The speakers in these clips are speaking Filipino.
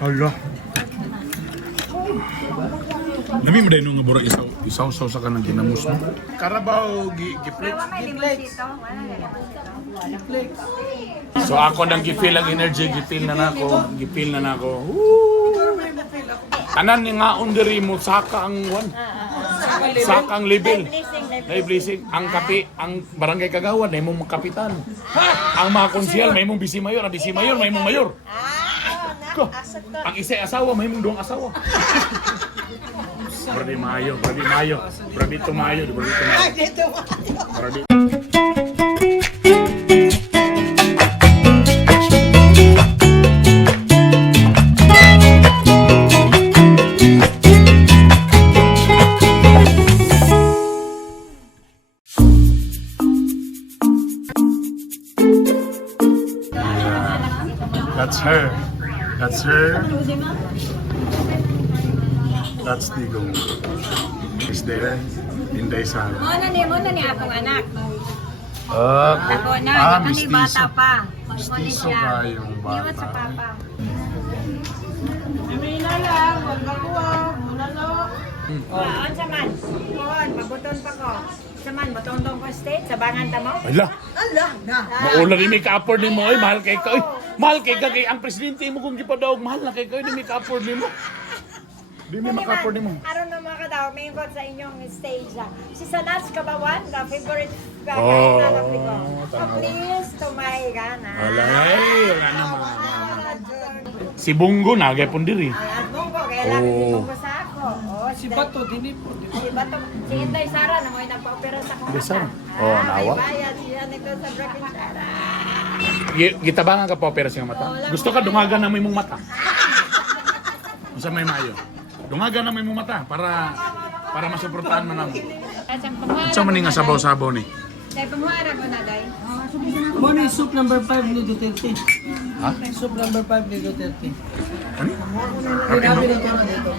Hala. Dami mo dahil nung nabura isaw-saw sa kanang ginamos mo. Carabao, giflex. So ako nang gifeel ang energy, gifeel na nako. Tanan ni nga undiri mo saka ang saka ang level. Ay blessing ang kapi, ang barangay Kagawan may mong kapitan. Ang mga konsyel may mong bisi mayor, ang bisi mayor may mong mayor. Ang isa asawa may mong duwang asawa. Brabi Mayo. That's her. That's Digong. Is there? Inday Sala. Mo na ni akong anak. Ako na, ni bata pa. Mistiso ka yung Iwan sa bata. papa. On sa man. On, mabuton pa ko. Sa man, matondong ko state, sa bangan ta mo. Ala! Maula ni may ka-afford ni mo, ay mahal kay ka. Mahal kay ka kay ang presidente mo kung gipadawag, mahal na kay ka, hindi may ka-afford ni mo. Hindi may maka-afford ni mo. Aron na mga kadaw, may ingkot sa inyong stage. Si Sanats Kabawan, the favorite guy Oh, na ko. So tama. please, tumay ka na. Wala naman. Si Bungo na, gaya pong diri. At Bungo, kaya lang si Bungo sa ako. Si Bato, dini po. Si Bato, si Inday Sara na mo'y nagpa-opera sa kong Inday Sara? mata. Oh, nawa. May bayad siya nito sa Breaking Sara. Gitabangan ka pa opera siyang mata. Gusto ka dungagan na may mong mata. Sa may mayo. Dungagan na may mong mata para masuportahan mo namin. Sa maning nga sabaw-sabaw ni. Dahil pumuharap mo na, Day. Mo ni soup number 5 ni Duterte. Ha? Soup number 5 ni Duterte. Ano? Grabe na ito dito.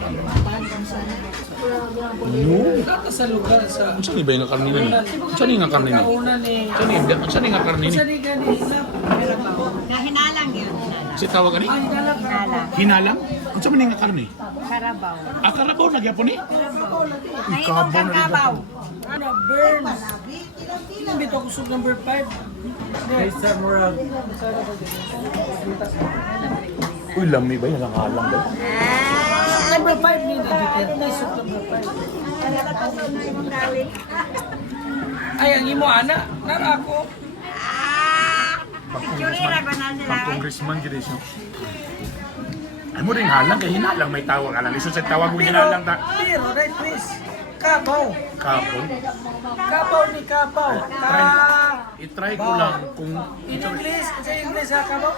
Dito sa lugar sa... Saan iba yung karni ni? Saan yung karni ni? Kauna ni... Saan yung karni ni? Sa liga ni Isap. Na hinalang yun. Si tawag ni? Hinalang. Hinalang? Saan man yung karni? Karabaw. Karabaw nagyapon ni? Nahimong kang kabaw. Ano, burn. Dito ako soup number 5. Ay, sa Murag. Uy, lami ba yung halang ba? Number 5 ni Duterte. Soup number 5. Nalatason na yung galing. Ay, ang imo, ana. Nara ako. Picture-ira ko na sila. Pang-congressman gila siya. Ay mo rin halang, kaya hinalang may tawag. Alam, iso sa tawag mo hinalang ta. Pero, right, please. Kapaw. Kapon. Kapaw ni Kapaw. I-try ko lang kung... In English, sa English ha, Kapaw?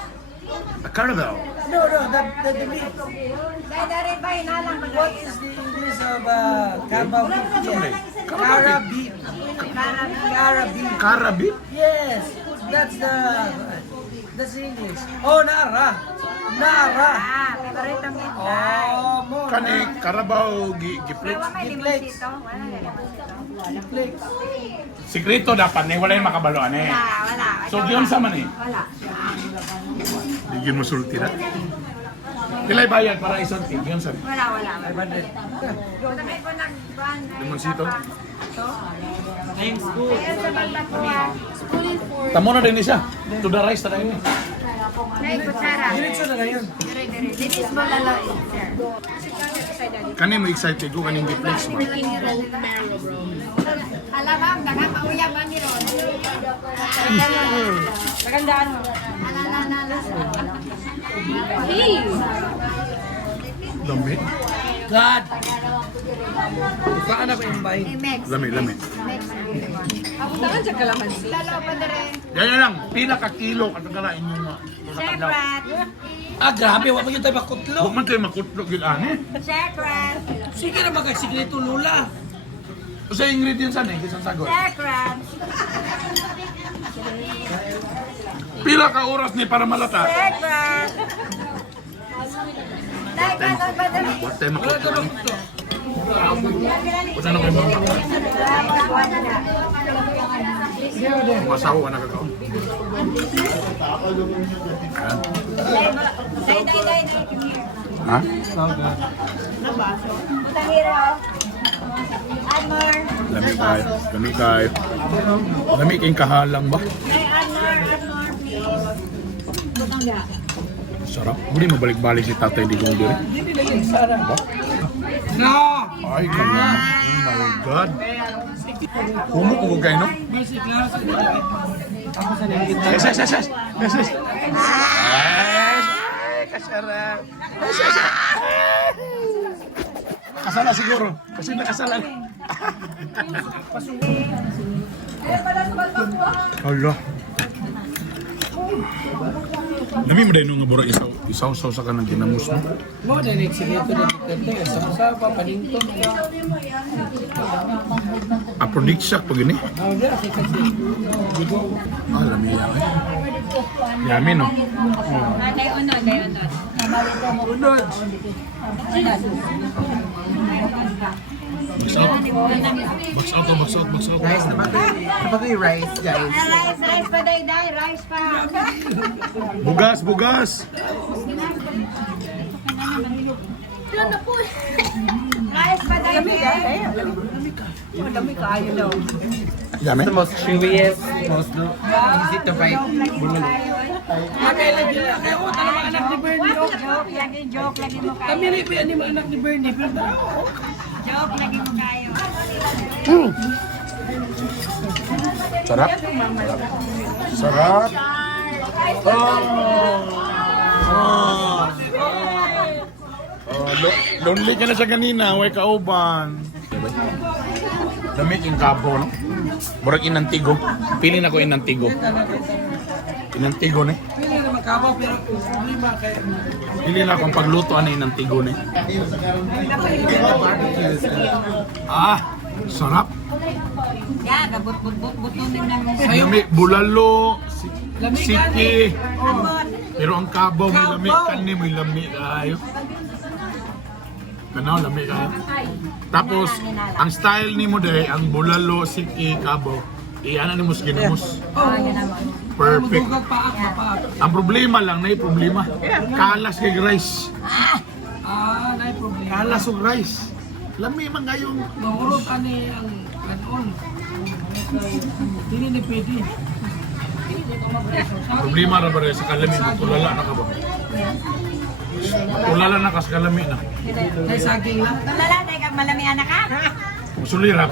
Carabao. No, the beef. Dahil dari ba hinalang ba? What is the English of Kapaw? Yes. Cara beef. Cara beef. Carabao? Yes, that's the English. Oh, Nara. Paboritong ito. Oh, mo. Kani, Carabao, giflex. Wala may limonsito. Wala may limonsito. Flex. Sikreto dapat, wala yung makabaloan eh. Wala. So, yun sa man eh. Wala. Bigyan mo sulti na. Pilay bayad para isulti. Yun sa. Wala. 500. Sabi ko nag-ban. Limonsito. I'm school. Kaya sa banda ko Tamo na din siya. To the rice na yun. may kutsara. Diretso na ngayon. Dire. Dinis mo lalo. Kani mo excited ko kaning giflex mo. Alam ma'am, nakakauya ba ni Ron? Magandaan mo. Hey! Lami. God! Baka na ko yung bahay. Mex. Lami. Tangan sa kalamansi. Lalo pa dire. Ganyan lang. Pila ka kilo at nagkalain yung Secret. Grabe, wala mo yung tayo makutlo. Huwag man kayo makutlog yun ani. Secret. Sige na magkasigreto lula. O sa ingredients ano eh, isang sagot. Secret. Pila ka oras ni para malata. Secret. Dahil ba dire? Huwag tayo Wala ka makutlog. makutlo. Huwag na kayo makutlog. Masawa na kakaon. Dai. Ha? Utang hero. Add more. Lami kayo. Lami kayo. Lami kayong kahalang ba? May add more, please. Butang ga. Sarap. Hindi mo balik-balik si tatay di kong diri. Hindi na yung sarap. Ba? No! Ay, kami. Oh my God. Humok ko kayo, no? Basic lang. Ako sa nangit na. Yes, yes, yes, yes. Yes, yes. Ay, kasarap. Yes, yes, yes. Kasala siguro. Kasi nakasala. Hala. Dami mo dahil nung nga isaw-saw sa kanang kinamos mo. Mo na nagsigito na dito. Sa pa panington. Aphrodisiac pag yun eh. Ah, lami yan eh. Yami no? Day unod, day unod. Unod. Box out. Box out, box out, box out. Guys, dapat yung rice, guys. Rice pa, day, rice pa. Bugas, bugas! Rice pa, day, Yami? The most chewiest, most easy to bite. Makailan din lang. Kaya ko talaga anak ni Bernie. Joke lagi mo kayo. Kami rin yan yung anak ni Bernie. Pero Joke lagi mo kayo. Sarap? Sarap? Lonely ka na sa kanina, way kauban. Dami yung kabo, no? Murag inantigo. Pili na ko inantigo. Inantigo, ne? pili na makabaw. Pero lima kayo. Pili na akong pagluto ano inantigo, ne? Ah, sarap. Yeah, kabut-but-but-butunin lang mo. Lami, bulalo, Lami siki. Abot. Pero ang kabaw may lami, kani may lami kayo. Kanaw, lami kayo. Tapos, ang style ni mo dahil, ang bulalo, siki, kabaw, iyan ni mo sa ginamos. Oh, yun naman. Perfect. Magugag paak, mapaak. Ang problema lang, na problema. Kalas kay rice. Na yung problema. Kalas og rice. Lami man kayong. Mahurot ani ang kanon. Hindi ni pwede. Problema ra ba rin sa kalami mo? Tulala na ka ba? Tulala na ka sa kalami na. Ay saging lang. Tulala, day kang malami anak ka. Sulirap.